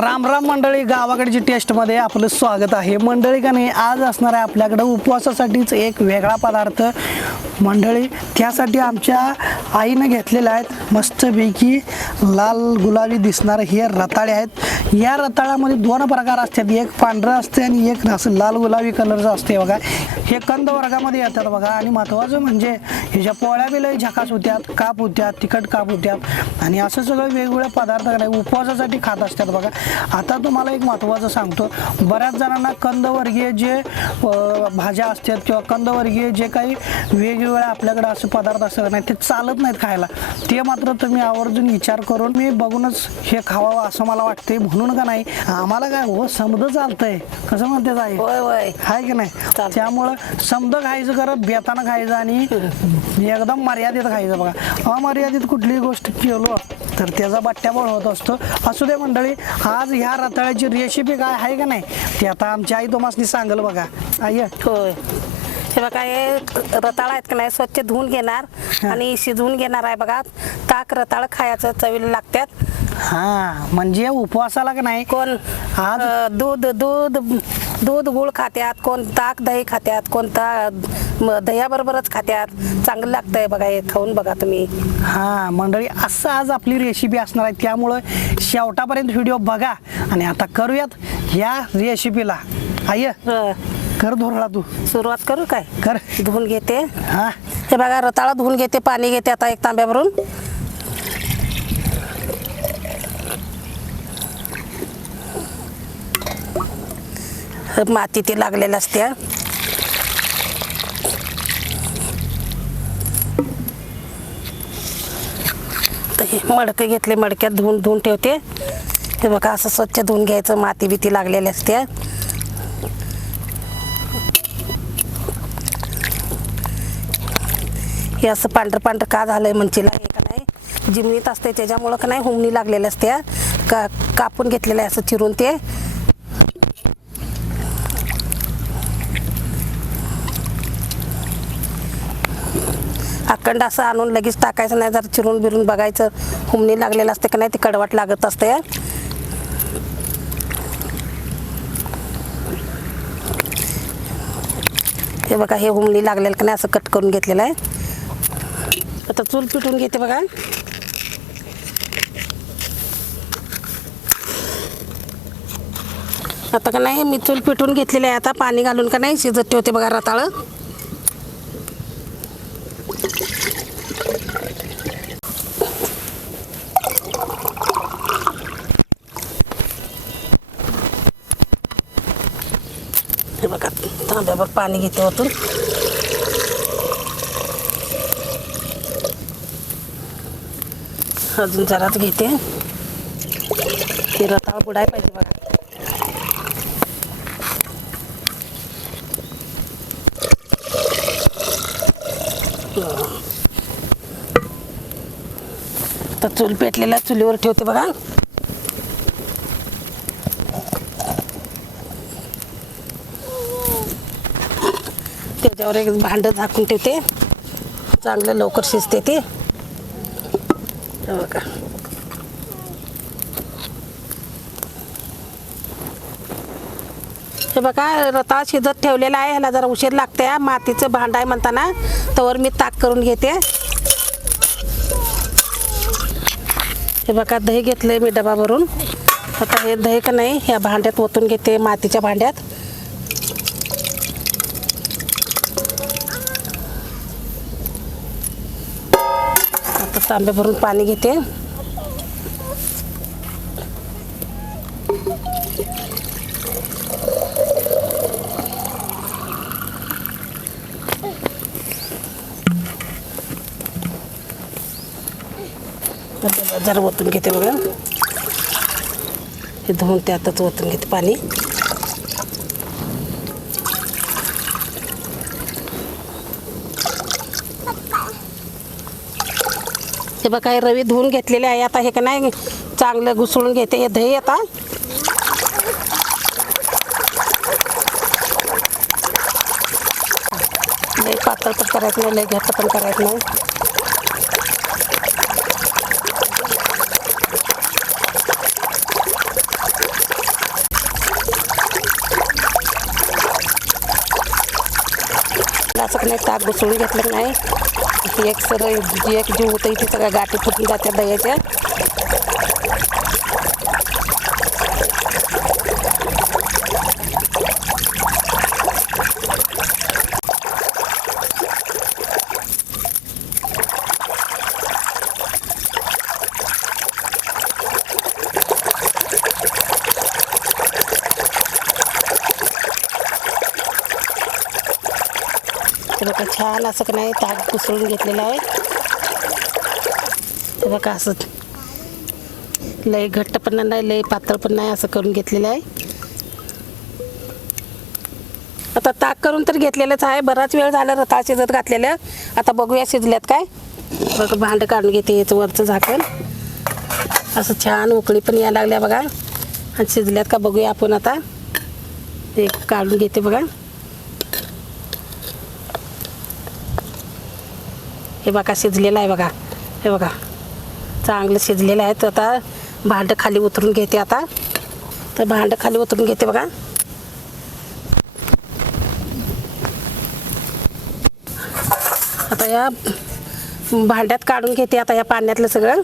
राम राम मंडळी गावाकडची टेस्टमध्ये आपलं स्वागत आहे. मंडळी का नाही आज असणार आहे आपल्याकडं उपवासासाठीच एक वेगळा पदार्थ. मंडळी त्यासाठी आमच्या आईनं घेतलेल्या आहेत मस्तपैकी लाल गुलाबी दिसणारे हे रताळे आहेत. या रताळ्यामध्ये दोन प्रकार असतात. एक पांढरं असते आणि एक असं लाल गुलाबी कलरचं असते बघा. हे कंद वर्गामध्ये येतात बघा. आणि महत्त्वाचं म्हणजे ह्याच्या पोळ्या बी लई झकास होत्यात काप होत्यात तिखट काप होत्यात. आणि असं सगळं वेगवेगळे पदार्थ काय उपवासासाठी खात असतात बघा. आता तुम्हाला एक महत्त्वाचं सांगतो. बऱ्याच जणांना कंदवर्गीय जे भाज्या असतात किंवा कंदवर्गीय जे काही वेगवेगळे आपल्याकडे असे पदार्थ असतात नाही ते चालत नाहीत खायला. ते मात्र तुम्ही आवर्जून विचार करून मी बघूनच हे खावावं असं मला वाटते म्हणून का नाही आम्हाला काय हो समज चालतंय. कसं म्हणते होय आहे की नाही. त्यामुळं समज खायचं करत बेतानं खायचं आणि एकदम मर्यादित खायचं बघा. अमर्यादित कुठलीही गोष्ट केलो तर त्याचा बट्ट्याबळ होत असतो. असू दे मंडळी आज ह्या रताळ्याची रेसिपी काय आहे का नाही ते आता आमची आई तुम्हाला सांगल बघा. आई होय. हे बघा हे रताळ आहेत का नाही स्वच्छ धुवून घेणार आणि शिजवून घेणार आहे बघा. ताक रताळ खायचं चवीला लागतात हा म्हणजे उपवासाला का नाही? कोण आज- अं, दूध दूध दूध गुळ खात्यात कोण ताक दही खात्यात कोणता म, दह्याबरोबरच खात्यात. चांगलं लागतंय बघा हे खाऊन बघा तुम्ही. हा मंडळी असं आज आपली रेसिपी असणार आहे. त्यामुळं शेवटापर्यंत व्हिडिओ बघा. आणि आता करूयात या रेसिपीला आय हं. कर धोरला तू. सुरुवात करू काय? कर. धुवून घेते. हा. हे बघा रताळा धुवून घेते पाणी घेते आता एक तांब्यावरून. माती ती लागलेल्या असत्या. हे मडकं घेतले मडक्यात धुवून धुवून ठेवते. हे बघा असं स्वच्छ धुवून घ्यायचं माती बिती लागलेली असते. हे असं पांढरं पांढरं का झालंय मंचीला हे का नाही? जिमणीत असते त्याच्यामुळं का नाही? हुमणी लागलेल्या असत्या का कापून घेतलेलं आहे असं चिरून ते. अखंड असं आणून लगेच टाकायचं नाही जर चिरून बिरून बघायचं. हुमणी लागलेलं असते का नाही ते कडवट लागत असते. हे बघा हे हुमणी लागलेलं का नाही असं कट करून घेतलेलं आहे. आता चूल पिटून घेते बघा. आता का नाही मी चूल पिटून घेतलेली आहे. आता पाणी घालून का नाही शिजत ठेवते बघा रताळं. बघा. तांब्यावर पाणी घेते ओतून अजून जराच घेते. ते रताळ बुडाय पाहिजे बघा. तर चूल पेटलेला चुलीवर ठेवते बघा. त्याच्यावर एक भांडं झाकून ठेवते. चांगलं लवकर शिजते ते. बघा. हे बघा रताळ शिजत ठेवलेला आहे. ह्याला जरा उशीर लागते मातीचं भांड आहे म्हणताना. त्यावर मी ताक करून घेते. हे बघा दही घेतलंय मी डबा भरून आता हे दही का नाही ह्या भांड्यात ओतून घेते मातीच्या भांड्यात. आता तांबे भरून पाणी घेते. आता जरा ओतून घेते बघा. हे धुवून त्यातच ओतून घेते पाणी. हे बघ काय रवी धुवून घेतलेले आहे. आता हे का नाही चांगलं घुसळून घेते. हे दही आता. लई पातळ पण करायचं नाही लई घट्ट पण करायचं नाही. असं नाही ताक घुसळून घेतलं नाही. एक सर जी एक जीव होतं इथे सगळ्या गाठी फुटून जात्या दह्याच्या तर बघा छान असं का नाही ताक उसळून घेतलेलं आहे. हे बघा असं. लय घट्ट पण नाही लय पातळ पण नाही असं करून घेतलेलं आहे. आता ताक करून तर घेतलेलंच आहे. बराच वेळ झाला रताळ शिजत घातलेलं. आता बघूया शिजल्यात काय. बघ भांडं काढून घेते याचं वरचं झाकण. असं छान उकळी पण यायला लागल्या बघा. आणि शिजल्यात का बघूया आपण आता. ते काढून घेते बघा. हे बघा शिजलेलं आहे बघा. हे बघा. चांगलं शिजलेलं आहे. तर आता भांडं खाली उतरून घेते आता. तर भांडं खाली उतरून घेते बघा. आता या भांड्यात काढून घेते आता या पाण्यातलं सगळं.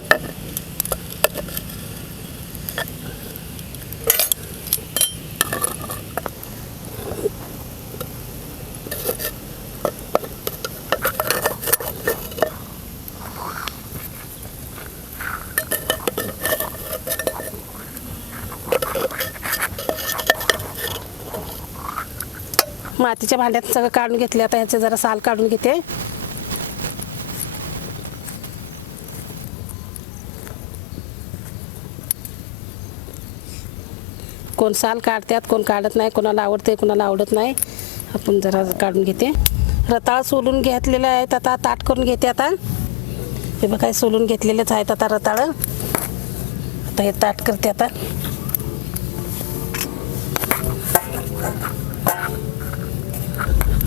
मातीच्या भांड्यात सगळं काढून घेतले. आता ह्याचे जरा साल काढून घेते. कोण साल काढतात कोण काढत नाही कोणाला आवडते कोणाला आवडत नाही. आपण जरा काढून घेते. रताळ सोलून घेतलेलं आहेत. आता ताट करून घेते आता. हे बघा सोलून घेतलेलेच आहेत आता रताळ. आता हे ताट करते आता.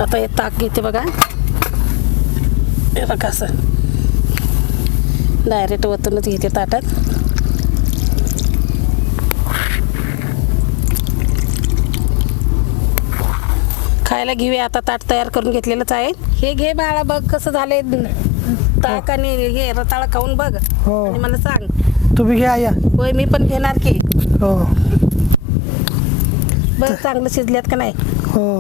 आता हे ताक घेते बघा. हे बघा असं. डायरेक्ट वतूनच घेते ताटात. खायला घेऊया आता ताट तयार करून घेतलेलंच आहे. हे घे बाळा बघ कसं झालंय. ताक आणि हे रताळा खाऊन बघ. हो. आणि मला सांग. तुम्ही घ्या या. होय मी पण घेणार की. हो. बघ चांगलं शिजल्यात का नाही? हो.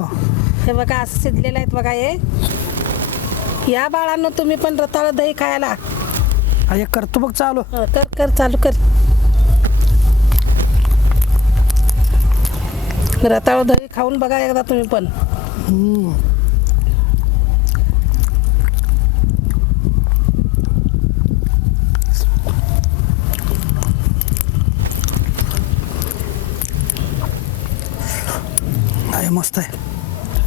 हे बघा असं शिजलेलं आहेत बघा हे. या बाळांनो तुम्ही पण रताळ दही खायला. हे करतो बघ चालू. हं, कर कर चालू कर. रताळ दही खाऊन बघा एकदा तुम्ही पण. आहे मस्त आहे.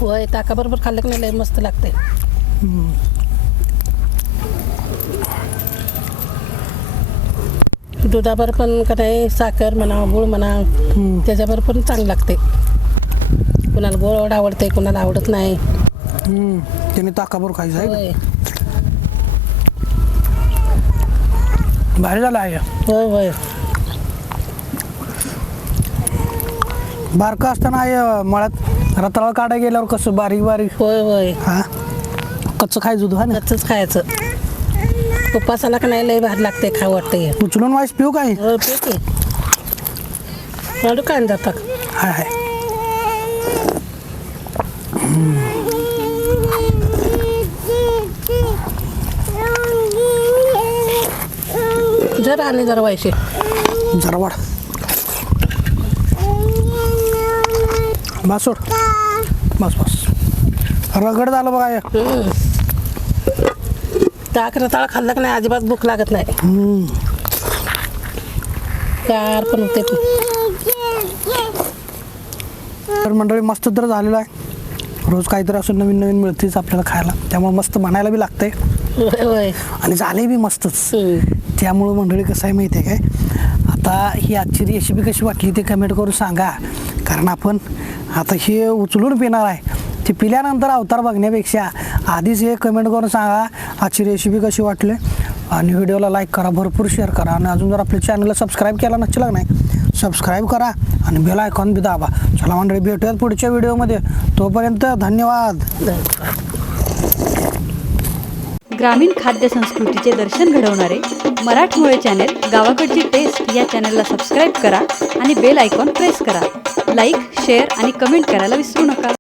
होय ताकाबरोबर खाल्लं की नाही लय मस्त लागते दुधावर पण का नाही साखर म्हणा गुळ म्हणा. त्याच्याबरोबर पण चांगलं लागते कुणाला गोड आवडते कुणाला आवडत नाही. त्याने ताकाबरोबर खायचं आहे भारी झालं आहे. होय होय. बारकं असताना आहे मळ्यात रताळा काढा गेल्यावर कसं बारीक बारीक? होय होय. हा? कच्चं खायचं होतं हा ना? कच्चंच खायचं. उपासाला का नाही लय भारी लागते खा वाटते हे उचलून वाईस पिऊ काय हो? लाडू काय जातात हाय हाय. जरा आणि जरा व्हायचे जरा वाढ. बस सोड बस बस. रगड झालं बघा. ताक रताळ खाल्लं का नाही अजिबात भूक लागत नाही. कार पण होते तर मंडळी मस्त तर झालेलं आहे. रोज काहीतरी असं नवीन नवीन मिळतेच आपल्याला खायला. त्यामुळे मस्त बनायला बी लागतंय. आणि झाले बी मस्तच. त्यामुळं मंडळी कसं आहे माहिती आहे काय? आता ही आजची रेसिपी कशी वाटली ते कमेंट करून सांगा. कारण आपण आता हे उचलून पिणार आहे. ते पिल्यानंतर अवतार बघण्यापेक्षा आधीच हे कमेंट करून सांगा आजची रेसिपी कशी वाटली? आणि व्हिडिओला लाईक करा भरपूर शेअर करा. आणि अजून जर आपल्या चॅनलला सबस्क्राईब केला नसला नाही सबस्क्राईब करा आणि बेल आयकॉन बी दाबा. चला मंडळी भेटूयात पुढच्या व्हिडिओमध्ये तोपर्यंत धन्यवाद. धन्यवाद ग्रामीण खाद्य संस्कृतीचे दर्शन घडवणारे मराठमोळे चॅनेल गावाकडची टेस्ट या चॅनलला सबस्क्राईब करा आणि बेल आयकॉन प्रेस करा. लाईक शेअर आणि कमेंट करायला विसरू नका.